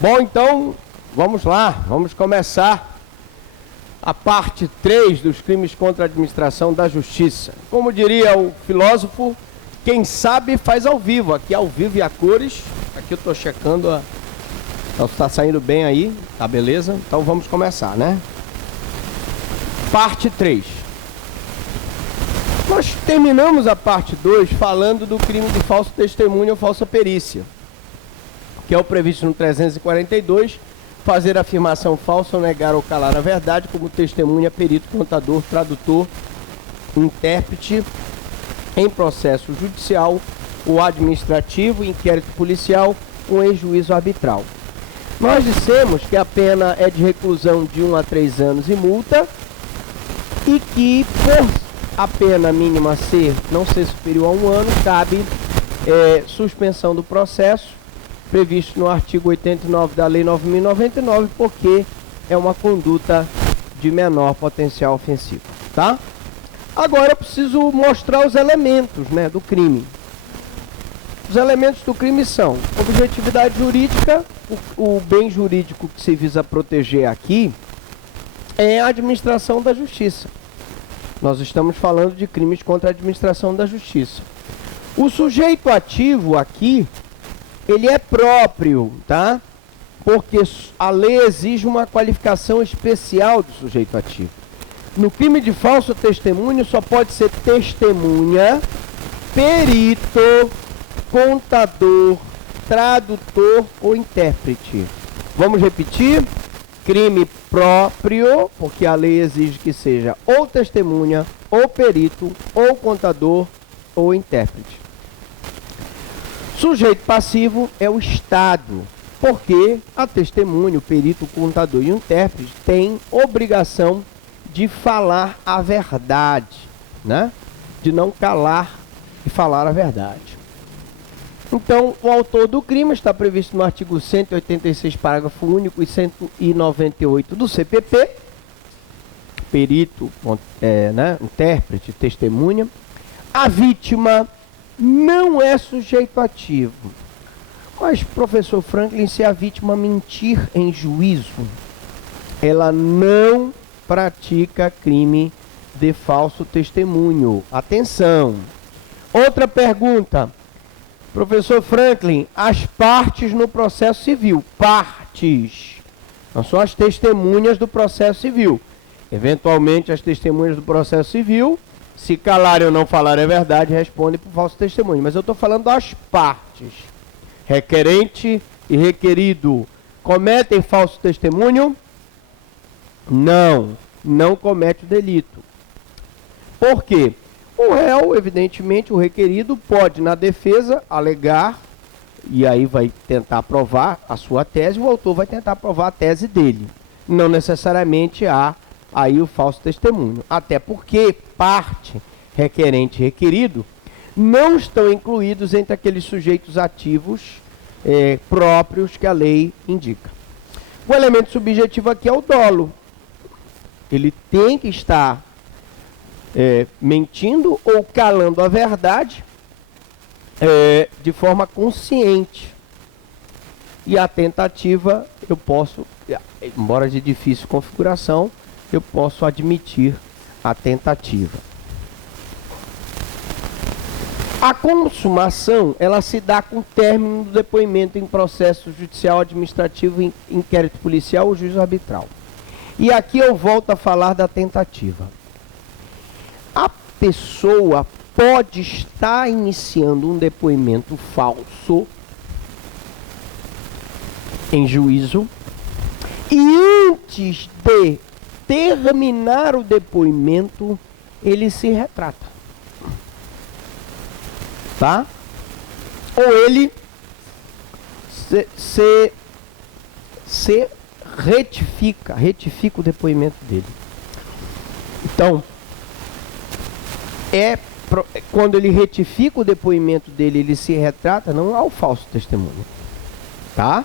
Bom, então, vamos lá, vamos começar a parte 3 dos crimes contra a administração da justiça. Como diria o filósofo, quem sabe faz ao vivo, aqui ao vivo e a cores. Aqui eu estou checando, está saindo bem aí, tá beleza? Então vamos começar, né? Parte 3. Nós terminamos a parte 2 falando do crime de falso testemunho ou falsa perícia, que é o previsto no 342, fazer afirmação falsa ou negar ou calar a verdade como testemunha, perito, contador, tradutor, intérprete em processo judicial ou administrativo, inquérito policial ou em juízo arbitral. Nós dissemos que a pena é de reclusão de 1 a 3 anos e multa, e que por a pena mínima não ser superior a 1 ano, cabe suspensão do processo, previsto no artigo 89 da Lei 9.099, porque é uma conduta de menor potencial ofensivo, tá? Agora eu preciso mostrar os elementos, né, do crime. Os elementos do crime são objetividade jurídica, o bem jurídico que se visa proteger aqui é a administração da justiça. Nós estamos falando de crimes contra a administração da justiça. O sujeito ativo aqui, ele é próprio, tá? Porque a lei exige uma qualificação especial do sujeito ativo. No crime de falso testemunho só pode ser testemunha, perito, contador, tradutor ou intérprete. Vamos repetir? Crime próprio, porque a lei exige que seja ou testemunha, ou perito, ou contador, ou intérprete. Sujeito passivo é o Estado, porque a testemunha, o perito, o contador e o intérprete têm obrigação de falar a verdade, né? De não calar e falar a verdade. Então, o autor do crime está previsto no artigo 186, parágrafo único e 198 do CPP, perito, né? Intérprete, testemunha. A vítima não é sujeito ativo. Mas, professor Franklin, se a vítima mentir em juízo, ela não pratica crime de falso testemunho. Atenção! Outra pergunta. Professor Franklin, as partes no processo civil. Partes. Não são as testemunhas do processo civil. Eventualmente, as testemunhas do processo civil, se calarem ou não falarem a verdade, respondem por falso testemunho. Mas eu estou falando das partes. Requerente e requerido cometem falso testemunho? Não, não comete o delito. Por quê? O réu, evidentemente, o requerido, pode, na defesa, alegar, e aí vai tentar provar a sua tese, o autor vai tentar provar a tese dele. Não necessariamente há aí o falso testemunho. Até porque parte, requerente e requerido, não estão incluídos entre aqueles sujeitos ativos próprios que a lei indica. O elemento subjetivo aqui é o dolo. Ele tem que estar mentindo ou calando a verdade de forma consciente. E a tentativa, eu posso, embora de difícil configuração, eu posso admitir a tentativa. A consumação, ela se dá com o término do depoimento em processo judicial, administrativo, inquérito policial ou juízo arbitral. E aqui eu volto a falar da tentativa. A pessoa pode estar iniciando um depoimento falso em juízo e antes de terminar o depoimento, ele se retrata. Tá? Ou ele se retifica o depoimento dele. Então, quando ele retifica o depoimento dele, ele se retrata, não há o falso testemunho. Tá?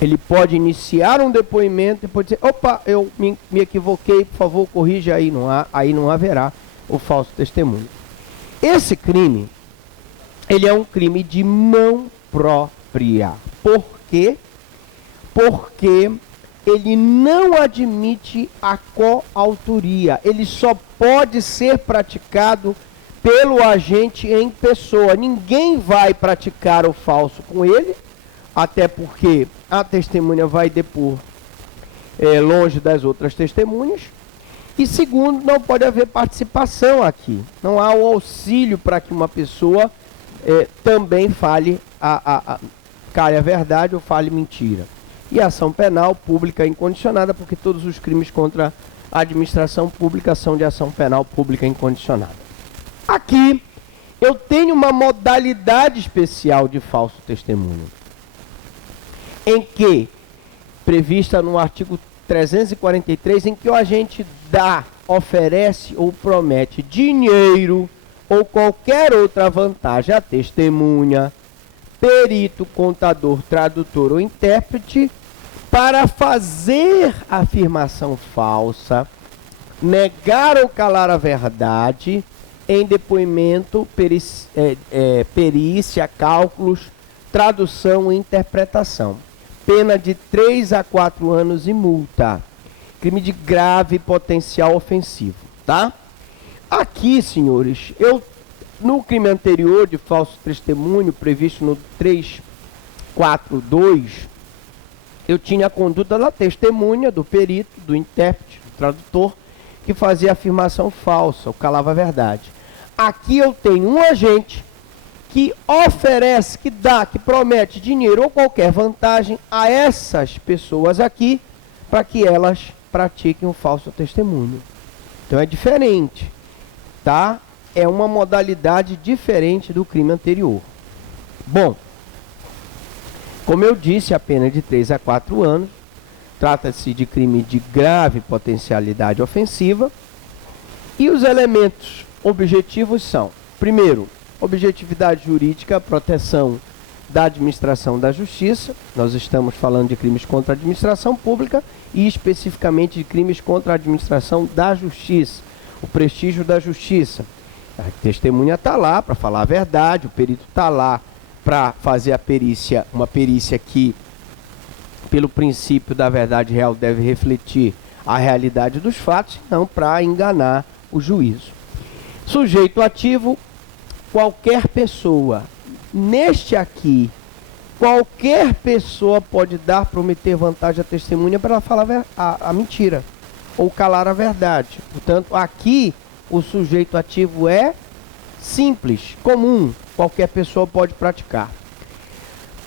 Ele pode iniciar um depoimento e depois dizer, opa, eu me equivoquei, por favor, corrija aí. Aí não haverá o falso testemunho. Esse crime, ele é um crime de mão própria. Por quê? porque ele não admite a coautoria. Ele só pode ser praticado pelo agente em pessoa. Ninguém vai praticar o falso com ele, até porque a testemunha vai depor longe das outras testemunhas. E segundo, não pode haver participação aqui. Não há o auxílio para que uma pessoa também fale cale a verdade ou fale mentira. E a ação penal pública incondicionada, porque todos os crimes contra a administração pública são de ação penal pública incondicionada. Aqui eu tenho uma modalidade especial de falso testemunho, em que, prevista no artigo 343, em que o agente oferece ou promete dinheiro ou qualquer outra vantagem à testemunha, perito, contador, tradutor ou intérprete para fazer afirmação falsa, negar ou calar a verdade em depoimento, perícia, cálculos, tradução e interpretação. Pena de 3 a 4 anos e multa. Crime de grave potencial ofensivo, tá? Aqui, senhores, no crime anterior de falso testemunho, previsto no 342, eu tinha a conduta da testemunha, do perito, do intérprete, do tradutor, que fazia afirmação falsa, ou calava a verdade. Aqui eu tenho um agente que oferece, que dá, que promete dinheiro ou qualquer vantagem a essas pessoas aqui, para que elas pratiquem o falso testemunho. Então é diferente, tá? É uma modalidade diferente do crime anterior. Bom, como eu disse, a pena é de 3 a 4 anos. Trata-se de crime de grave potencialidade ofensiva. E os elementos objetivos são: primeiro, objetividade jurídica, proteção da administração da justiça. Nós estamos falando de crimes contra a administração pública e especificamente de crimes contra a administração da justiça. O prestígio da justiça. A testemunha está lá para falar a verdade, o perito está lá para fazer a perícia, uma perícia que, pelo princípio da verdade real, deve refletir a realidade dos fatos, não para enganar o juízo. Sujeito ativo, qualquer pessoa. Neste aqui, qualquer pessoa pode dar, prometer vantagem à testemunha para ela falar a mentira ou calar a verdade. Portanto, aqui o sujeito ativo é simples, comum, qualquer pessoa pode praticar.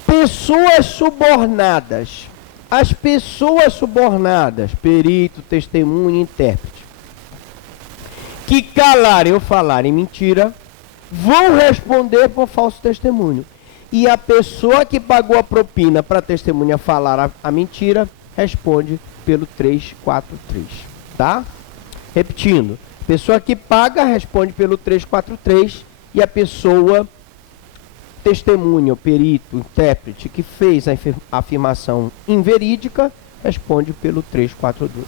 Pessoas subornadas. As pessoas subornadas, perito, testemunha, intérprete, que calarem ou falarem mentira, vão responder por falso testemunho. E a pessoa que pagou a propina para a testemunha falar a mentira, responde pelo 343, tá? Repetindo, pessoa que paga responde pelo 343 e a pessoa testemunha, o perito, o intérprete que fez a afirmação inverídica responde pelo 342.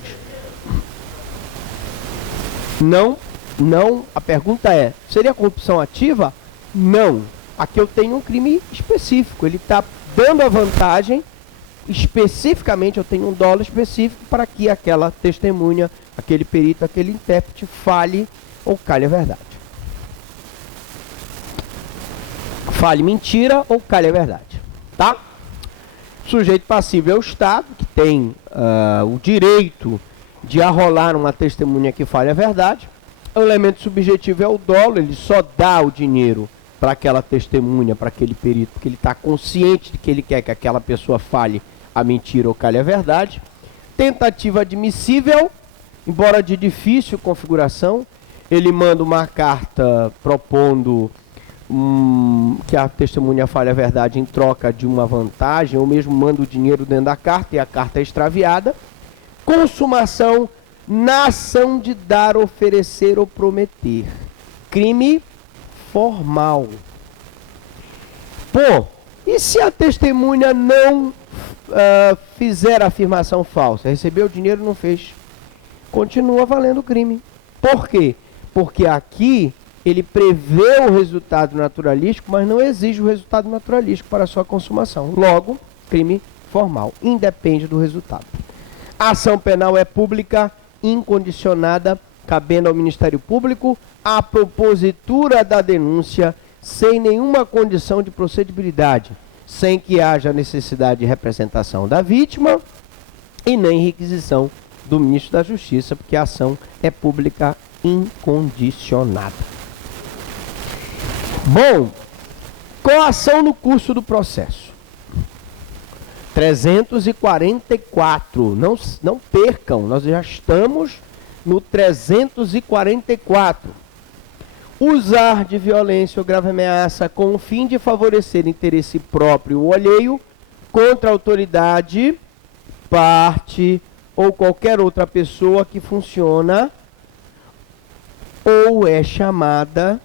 Não, a pergunta é, seria corrupção ativa? Não. Aqui eu tenho um crime específico, ele está dando a vantagem, especificamente eu tenho um dolo específico para que aquela testemunha, aquele perito, aquele intérprete fale ou cale a verdade. Fale mentira ou cale a verdade, tá? Sujeito passivo é o Estado, que tem o direito de arrolar uma testemunha que fale a verdade. O elemento subjetivo é o dolo, ele só dá o dinheiro para aquela testemunha, para aquele perito, porque ele está consciente de que ele quer que aquela pessoa fale a mentira ou cale a verdade. Tentativa admissível, embora de difícil configuração, ele manda uma carta propondo que a testemunha fale a verdade em troca de uma vantagem, ou mesmo manda o dinheiro dentro da carta e a carta é extraviada. Consumação na ação de dar, oferecer ou prometer. Crime formal. Pô, e se a testemunha não fizer a afirmação falsa? Recebeu o dinheiro e não fez. Continua valendo o crime. Por quê? Porque aqui ele prevê o resultado naturalístico, mas não exige o resultado naturalístico para a sua consumação. Logo, crime formal, independe do resultado. A ação penal é pública, incondicionada, cabendo ao Ministério Público a propositura da denúncia sem nenhuma condição de procedibilidade, sem que haja necessidade de representação da vítima e nem requisição do Ministro da Justiça, porque a ação é pública incondicionada. Bom, coação no curso do processo. 344, não percam, nós já estamos no 344. Usar de violência ou grave ameaça com o fim de favorecer interesse próprio ou alheio contra a autoridade, parte ou qualquer outra pessoa que funciona ou é chamada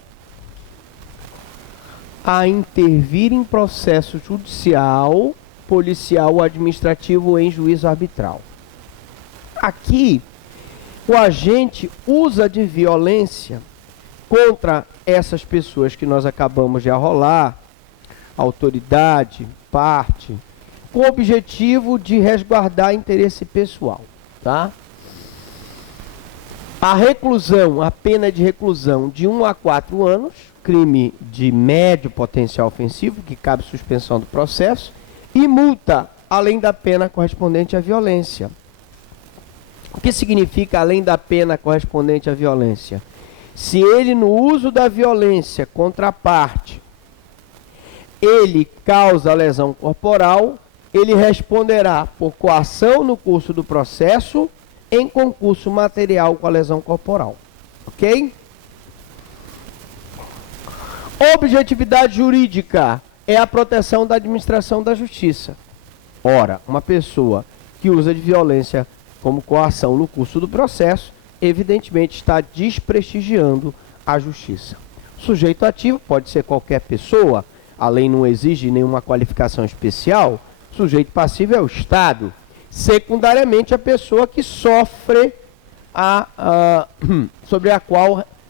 a intervir em processo judicial, policial ou administrativo ou em juízo arbitral. Aqui, o agente usa de violência contra essas pessoas que nós acabamos de arrolar, autoridade, parte, com o objetivo de resguardar interesse pessoal, tá? A reclusão, a pena de reclusão de 1 a 4 anos, crime de médio potencial ofensivo, que cabe suspensão do processo, e multa, além da pena correspondente à violência. O que significa além da pena correspondente à violência? Se ele, no uso da violência contra a parte, ele causa lesão corporal, ele responderá por coação no curso do processo em concurso material com a lesão corporal. Ok? Objetividade jurídica é a proteção da administração da justiça. Ora, uma pessoa que usa de violência como coação no curso do processo, evidentemente está desprestigiando a justiça. O sujeito ativo pode ser qualquer pessoa, a lei não exige nenhuma qualificação especial. O sujeito passivo é o Estado. Secundariamente, a pessoa que sofre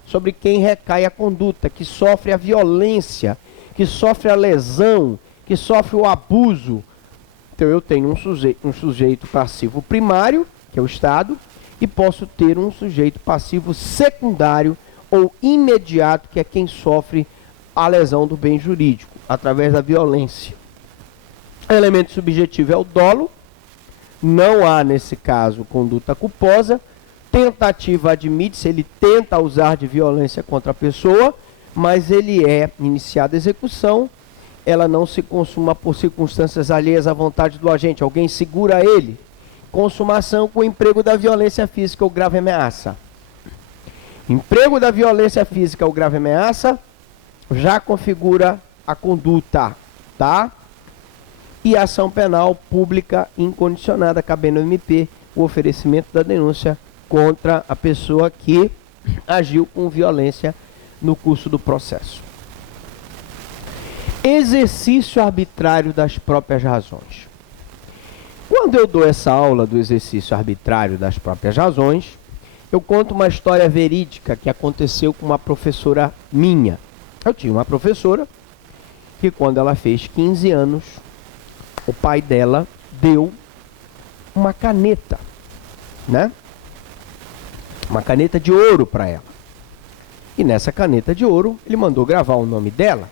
sobre quem recai a conduta, que sofre a violência, que sofre a lesão, que sofre o abuso. Então eu tenho um sujeito passivo primário, que é o Estado, e posso ter um sujeito passivo secundário ou imediato, que é quem sofre a lesão do bem jurídico, através da violência. O elemento subjetivo é o dolo. Não há, nesse caso, conduta culposa. Tentativa admite-se, ele tenta usar de violência contra a pessoa, mas ele é iniciada a execução, ela não se consuma por circunstâncias alheias à vontade do agente, alguém segura ele. Consumação com o emprego da violência física ou grave ameaça. Emprego da violência física ou grave ameaça já configura a conduta, tá? E ação penal pública incondicionada, cabendo ao MP o oferecimento da denúncia contra a pessoa que agiu com violência no curso do processo. Exercício arbitrário das próprias razões. Quando eu dou essa aula do exercício arbitrário das próprias razões, eu conto uma história verídica que aconteceu com uma professora minha. Eu tinha uma professora que, quando ela fez 15 anos, o pai dela deu uma caneta, né? Uma caneta de ouro para ela. E nessa caneta de ouro, ele mandou gravar o nome dela,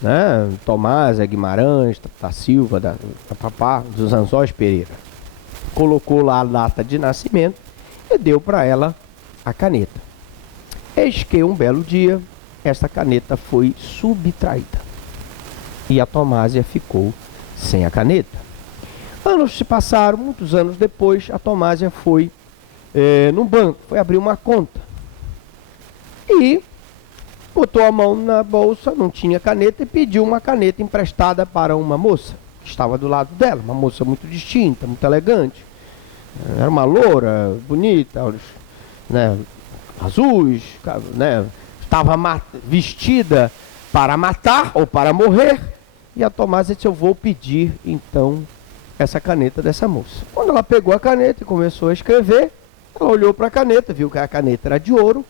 né? Tomásia Guimarães da Silva, da Papá, dos Anzóis Pereira. Colocou lá a data de nascimento e deu para ela a caneta. Eis que um belo dia, essa caneta foi subtraída. E a Tomásia ficou sem a caneta. Anos se passaram, muitos anos depois, a Tomásia foi num banco, foi abrir uma conta. E botou a mão na bolsa, não tinha caneta, e pediu uma caneta emprestada para uma moça que estava do lado dela, uma moça muito distinta, muito elegante. Era uma loura, bonita, olhos, né, azuis, né, estava vestida para matar ou para morrer. E a Tomásia disse: eu vou pedir então essa caneta dessa moça. Quando ela pegou a caneta e começou a escrever, ela olhou para a caneta, viu que a caneta era de ouro,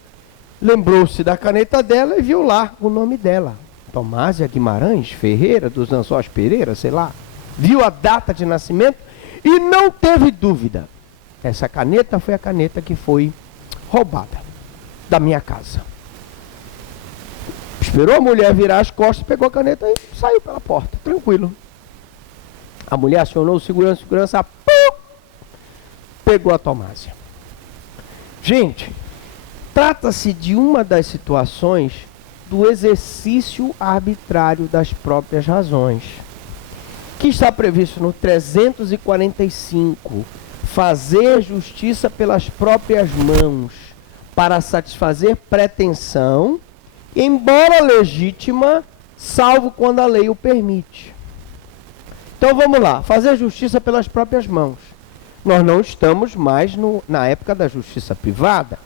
lembrou-se da caneta dela e viu lá o nome dela: Tomásia Guimarães Ferreira dos Anzóis Pereira, sei lá, viu a data de nascimento e não teve dúvida. Essa caneta foi a caneta que foi roubada da minha casa. Esperou a mulher virar as costas, pegou a caneta e saiu pela porta, tranquilo. A mulher acionou o segurança, pum, pegou a Tomásia. Gente, trata-se de uma das situações do exercício arbitrário das próprias razões, que está previsto no 345, fazer justiça pelas próprias mãos, para satisfazer pretensão, embora legítima, salvo quando a lei o permite. Então vamos lá, fazer justiça pelas próprias mãos. Nós não estamos mais na época da justiça privada.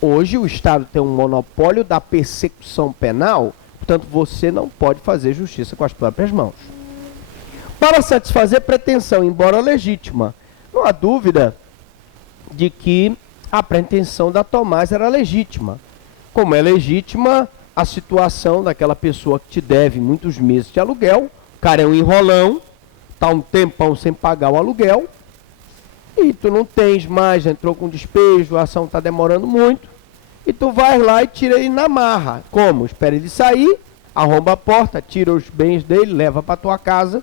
Hoje o Estado tem um monopólio da persecução penal, portanto você não pode fazer justiça com as próprias mãos. Para satisfazer pretensão, embora legítima, não há dúvida de que a pretensão da Tomásia era legítima. Como é legítima a situação daquela pessoa que te deve muitos meses de aluguel, o cara é um enrolão, está um tempão sem pagar o aluguel, e tu não tens mais, entrou com despejo, a ação está demorando muito, e tu vai lá e tira ele na marra. Como? Espera ele sair, arromba a porta, tira os bens dele, leva para tua casa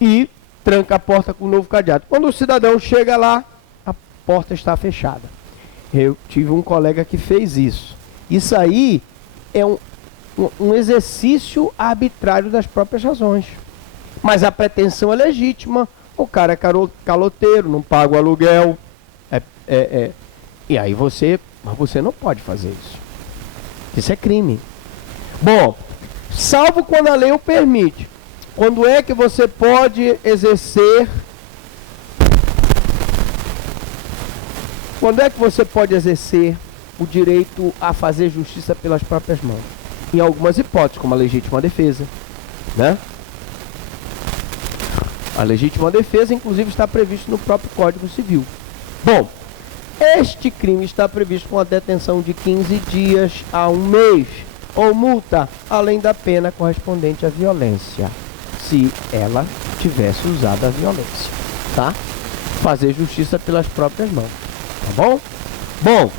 e tranca a porta com um novo cadeado. Quando o cidadão chega lá, a porta está fechada. Eu tive um colega que fez isso. Isso aí é um exercício arbitrário das próprias razões. Mas a pretensão é legítima. O cara é caloteiro, não paga o aluguel. E aí você não pode fazer isso. Isso é crime. Bom, salvo quando a lei o permite. Quando é que você pode exercer? Quando é que você pode exercer o direito a fazer justiça pelas próprias mãos? Em algumas hipóteses, como a legítima defesa, né? A legítima defesa, inclusive, está previsto no próprio Código Civil. Bom, este crime está previsto com a detenção de 15 dias a 1 mês, ou multa, além da pena correspondente à violência, se ela tivesse usado a violência, tá? Fazer justiça pelas próprias mãos, tá bom? Bom,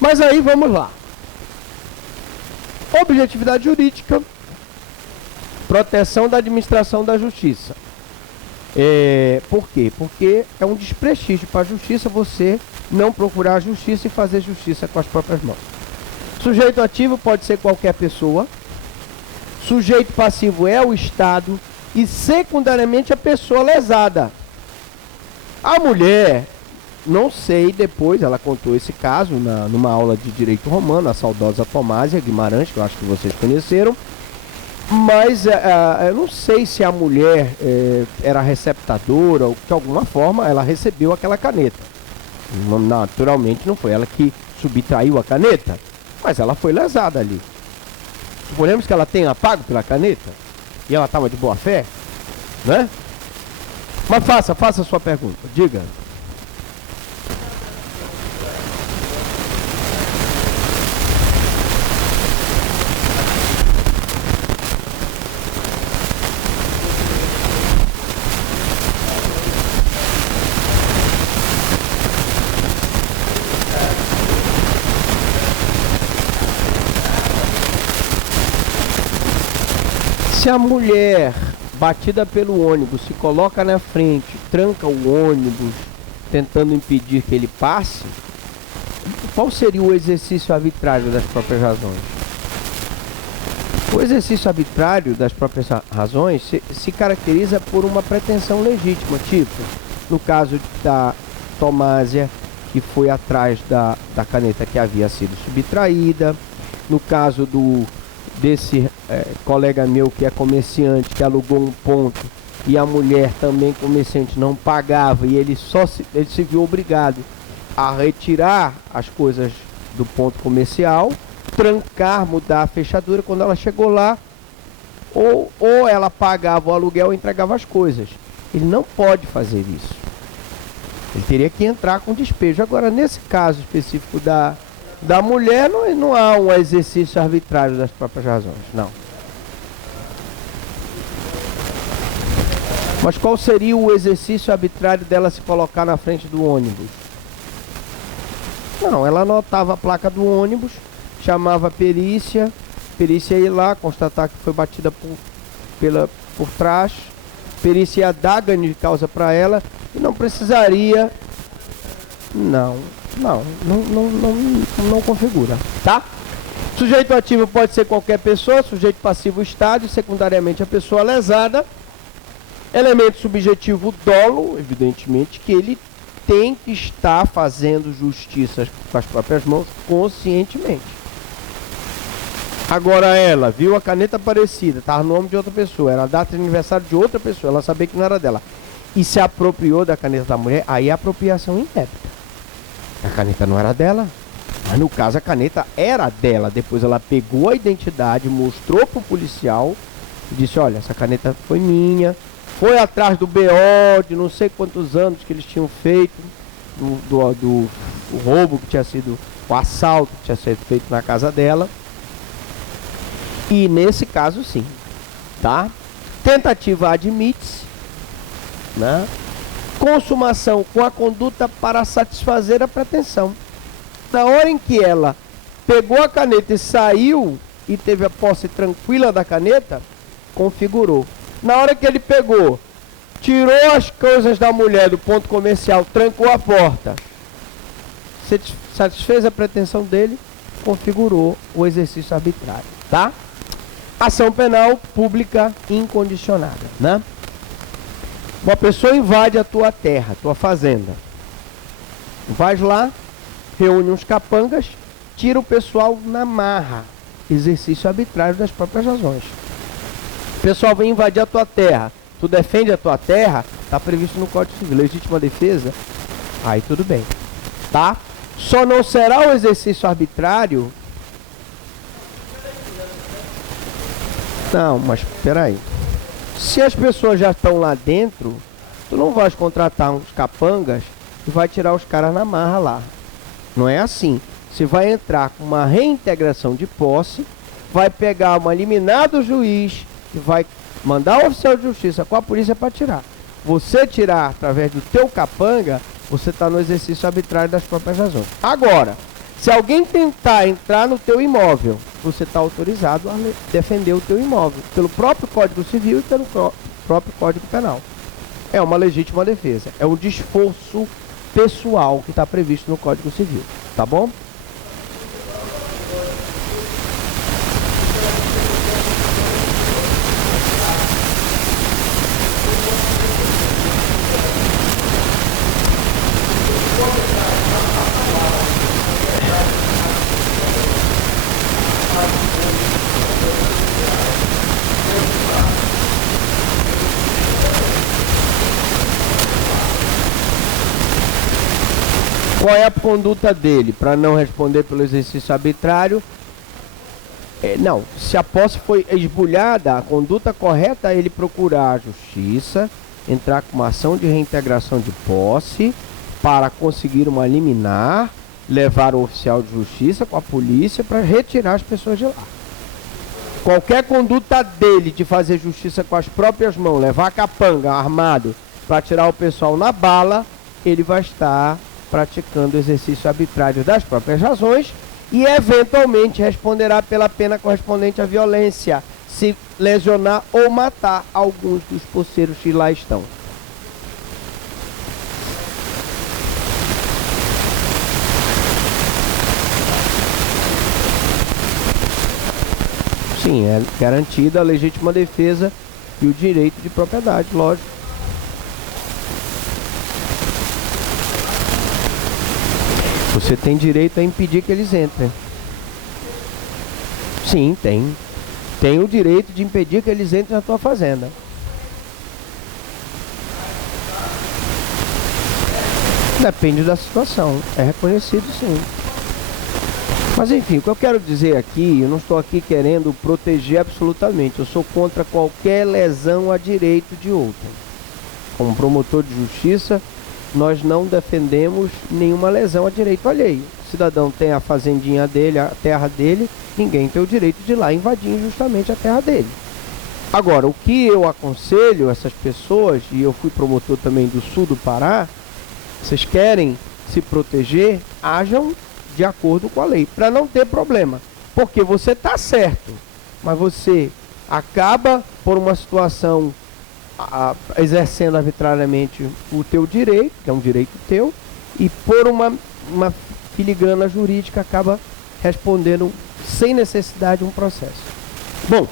mas aí vamos lá. Objetividade jurídica, proteção da administração da justiça. Por quê? Porque é um desprestígio para a justiça você não procurar a justiça e fazer justiça com as próprias mãos. Sujeito ativo pode ser qualquer pessoa. Sujeito passivo é o Estado. E secundariamente a pessoa lesada. A mulher, não sei, depois ela contou esse caso numa aula de direito romano, a saudosa Tomásia Guimarães, que eu acho que vocês conheceram. Mas eu não sei se a mulher era receptadora ou de alguma forma ela recebeu aquela caneta. Naturalmente não foi ela que subtraiu a caneta, mas ela foi lesada ali. Suponhamos que ela tenha pago pela caneta e ela estava de boa fé, né? Mas faça a sua pergunta, diga. Se a mulher batida pelo ônibus se coloca na frente, tranca o ônibus, tentando impedir que ele passe, qual seria o exercício arbitrário das próprias razões? O exercício arbitrário das próprias razões se caracteriza por uma pretensão legítima, tipo, no caso da Tomásia, que foi atrás da caneta que havia sido subtraída, no caso desse colega meu que é comerciante, que alugou um ponto e a mulher também comerciante não pagava e ele se viu obrigado a retirar as coisas do ponto comercial, trancar, mudar a fechadura. Quando ela chegou lá, ou ela pagava o aluguel ou entregava as coisas. Ele não pode fazer isso. Ele teria que entrar com despejo. Agora, nesse caso específico da mulher, não há um exercício arbitrário das próprias razões, não. Mas qual seria o exercício arbitrário dela se colocar na frente do ônibus? Não, ela anotava a placa do ônibus, chamava a perícia ia lá constatar que foi batida por trás, perícia ia dar ganho de causa para ela e não precisaria. Não configura, tá? Sujeito ativo pode ser qualquer pessoa, sujeito passivo o Estado, secundariamente a pessoa lesada. Elemento subjetivo dolo, evidentemente que ele tem que estar fazendo justiça com as próprias mãos conscientemente. Agora ela viu a caneta parecida, estava no nome de outra pessoa, era a data de aniversário de outra pessoa, ela sabia que não era dela, e se apropriou da caneta da mulher, aí é apropriação indébita. A caneta não era dela, mas no caso a caneta era dela. Depois ela pegou a identidade, mostrou para o policial e disse: olha, essa caneta foi minha. Foi atrás do BO de não sei quantos anos que eles tinham feito, do roubo que tinha sido, o assalto que tinha sido feito na casa dela. E nesse caso sim, tá? Tentativa admite-se, né? Consumação com a conduta para satisfazer a pretensão. Na hora em que ela pegou a caneta e saiu e teve a posse tranquila da caneta, configurou. Na hora que ele pegou, tirou as coisas da mulher do ponto comercial, trancou a porta, satisfez a pretensão dele, configurou o exercício arbitrário, tá? Ação penal pública incondicionada, né? Uma pessoa invade a tua terra, tua fazenda. Vais lá, reúne uns capangas, tira o pessoal na marra. Exercício arbitrário das próprias razões. O pessoal vem invadir a tua terra, tu defende a tua terra, está previsto no Código Civil, legítima defesa, aí tudo bem, tá? Só não será o exercício arbitrário. Não, mas peraí. Se as pessoas já estão lá dentro, tu não vais contratar uns capangas e vai tirar os caras na marra lá. Não é assim. Você vai entrar com uma reintegração de posse, vai pegar uma liminar do juiz e vai mandar o oficial de justiça com a polícia para tirar. Você tirar através do teu capanga, você está no exercício arbitrário das próprias razões. Agora, se alguém tentar entrar no teu imóvel, você está autorizado a defender o teu imóvel pelo próprio Código Civil e pelo próprio Código Penal. É uma legítima defesa. É um desforço pessoal que está previsto no Código Civil. Tá bom? Qual é a conduta dele para não responder pelo exercício arbitrário? Não, se a posse foi esbulhada, a conduta correta é ele procurar a justiça, entrar com uma ação de reintegração de posse para conseguir uma liminar, levar o oficial de justiça com a polícia para retirar as pessoas de lá. Qualquer conduta dele de fazer justiça com as próprias mãos, levar capanga armado para tirar o pessoal na bala, ele vai estar praticando o exercício arbitrário das próprias razões e eventualmente responderá pela pena correspondente à violência, se lesionar ou matar alguns dos poceiros que lá estão. Sim, é garantida a legítima defesa e o direito de propriedade, lógico. Você tem direito a impedir que eles entrem. Sim, tem. Tem o direito de impedir que eles entrem na tua fazenda. Depende da situação. É reconhecido, sim. Mas enfim, o que eu quero dizer aqui, eu não estou aqui querendo proteger absolutamente. Eu sou contra qualquer lesão a direito de outro. Como promotor de justiça, nós não defendemos nenhuma lesão a direito alheio. O cidadão tem a fazendinha dele, a terra dele, ninguém tem o direito de ir lá invadir injustamente a terra dele. Agora, o que eu aconselho essas pessoas, e eu fui promotor também do sul do Pará, vocês querem se proteger, ajam de acordo com a lei, para não ter problema. Porque você está certo, mas você acaba por uma situação exercendo arbitrariamente o teu direito, que é um direito teu, e por uma filigrana jurídica acaba respondendo sem necessidade um processo. Bom,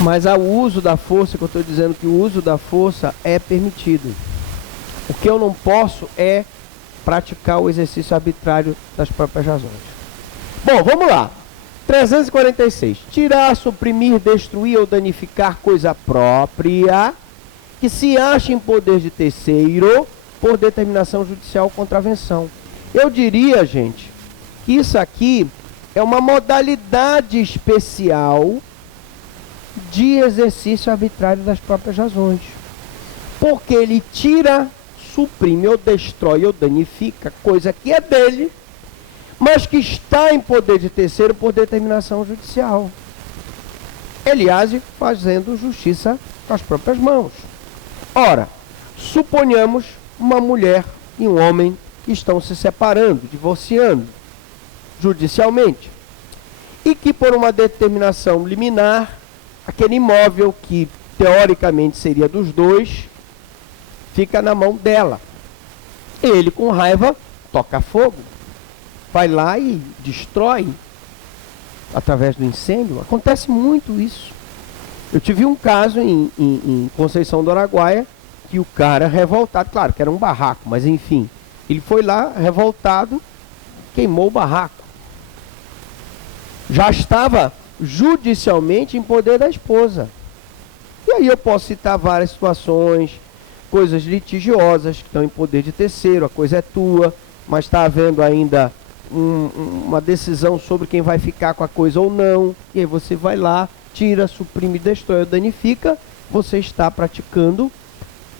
mas ao uso da força, que eu estou dizendo que o uso da força é permitido. O que eu não posso é praticar o exercício arbitrário das próprias razões. Bom, vamos lá. 346. Tirar, suprimir, destruir ou danificar coisa própria que se acha em poder de terceiro por determinação judicial ou contravenção. Eu diria, gente, que isso aqui é uma modalidade especial de exercício arbitrário das próprias razões. Porque ele tira, suprime ou destrói ou danifica coisa que é dele, mas que está em poder de terceiro por determinação judicial. Ele age fazendo justiça com as próprias mãos. Ora, suponhamos uma mulher e um homem que estão se separando, divorciando, judicialmente, e que por uma determinação liminar, aquele imóvel que teoricamente seria dos dois, fica na mão dela. Ele, com raiva, toca fogo, vai lá e destrói através do incêndio. Acontece muito isso. Eu tive um caso em Conceição do Araguaia, que o cara revoltado, claro que era um barraco, mas enfim, ele foi lá revoltado, queimou o barraco. Já estava judicialmente em poder da esposa. E aí eu posso citar várias situações, coisas litigiosas que estão em poder de terceiro, a coisa é tua, mas está havendo ainda uma decisão sobre quem vai ficar com a coisa ou não, e aí você vai lá, tira, suprime, destrói ou danifica, você está praticando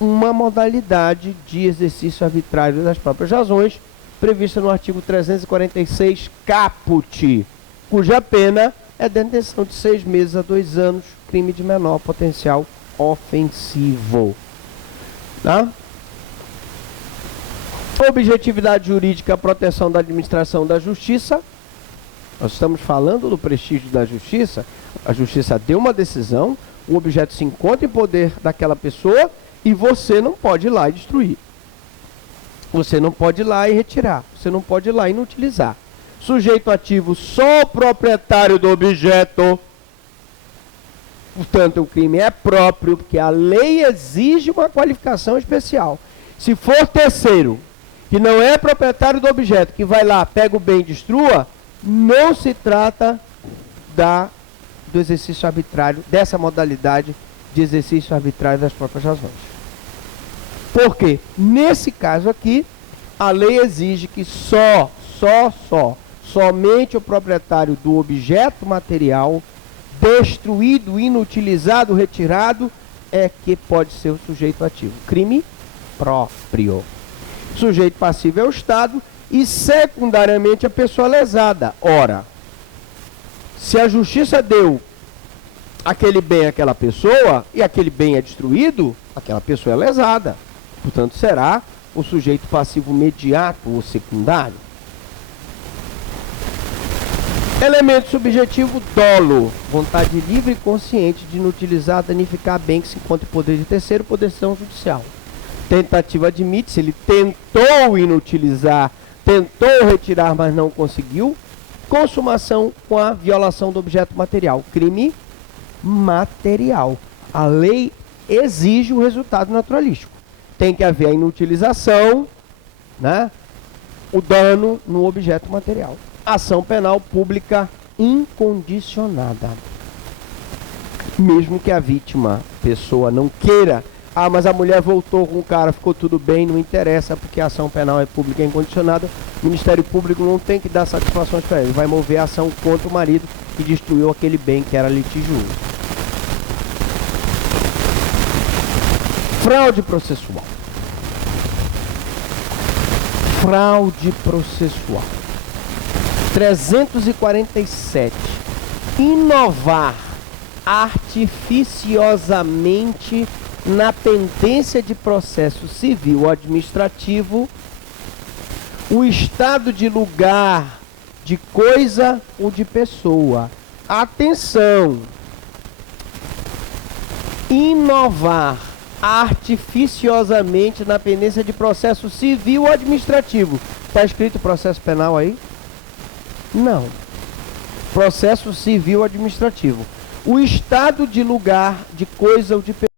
uma modalidade de exercício arbitrário das próprias razões, prevista no artigo 346, caput, cuja pena é detenção de 6 meses a 2 anos, crime de menor potencial ofensivo. Tá? Objetividade jurídica, proteção da administração da justiça. Nós estamos falando do prestígio da justiça. A justiça deu uma decisão, o objeto se encontra em poder daquela pessoa e você não pode ir lá e destruir. Você não pode ir lá e retirar. Você não pode ir lá e inutilizar. Sujeito ativo, só o proprietário do objeto. Portanto, o crime é próprio, porque a lei exige uma qualificação especial. Se for terceiro, que não é proprietário do objeto, que vai lá, pega o bem e destrua, não se trata do exercício arbitrário, dessa modalidade de exercício arbitrário das próprias razões. Porque, nesse caso aqui, a lei exige que somente o proprietário do objeto material, destruído, inutilizado, retirado, é que pode ser o sujeito ativo. Crime próprio. Sujeito passivo é o Estado e, secundariamente, a pessoa lesada. Ora, se a justiça deu aquele bem àquela pessoa e aquele bem é destruído, aquela pessoa é lesada. Portanto, será o sujeito passivo imediato ou secundário. Elemento subjetivo, dolo, vontade livre e consciente de inutilizar, danificar bem que se encontra em poder de terceiro por decisão judicial. Tentativa admite-se, ele tentou inutilizar, tentou retirar, mas não conseguiu. Consumação com a violação do objeto material, crime material. A lei exige o resultado naturalístico. Tem que haver a inutilização, né? O dano no objeto material. Ação penal pública incondicionada. Mesmo que a vítima, pessoa, não queira, mas a mulher voltou com o cara, ficou tudo bem, não interessa, porque a ação penal é pública incondicionada, o Ministério Público não tem que dar satisfações para ele, vai mover a ação contra o marido que destruiu aquele bem que era litigioso. Fraude processual. Fraude processual. 347. inovar artificiosamente na pendência de processo civil ou administrativo o estado de lugar, de coisa ou de pessoa. Atenção! Inovar artificiosamente na pendência de processo civil ou administrativo. Está escrito processo penal aí? Não. Processo civil administrativo. O estado de lugar, de coisa ou de pessoa.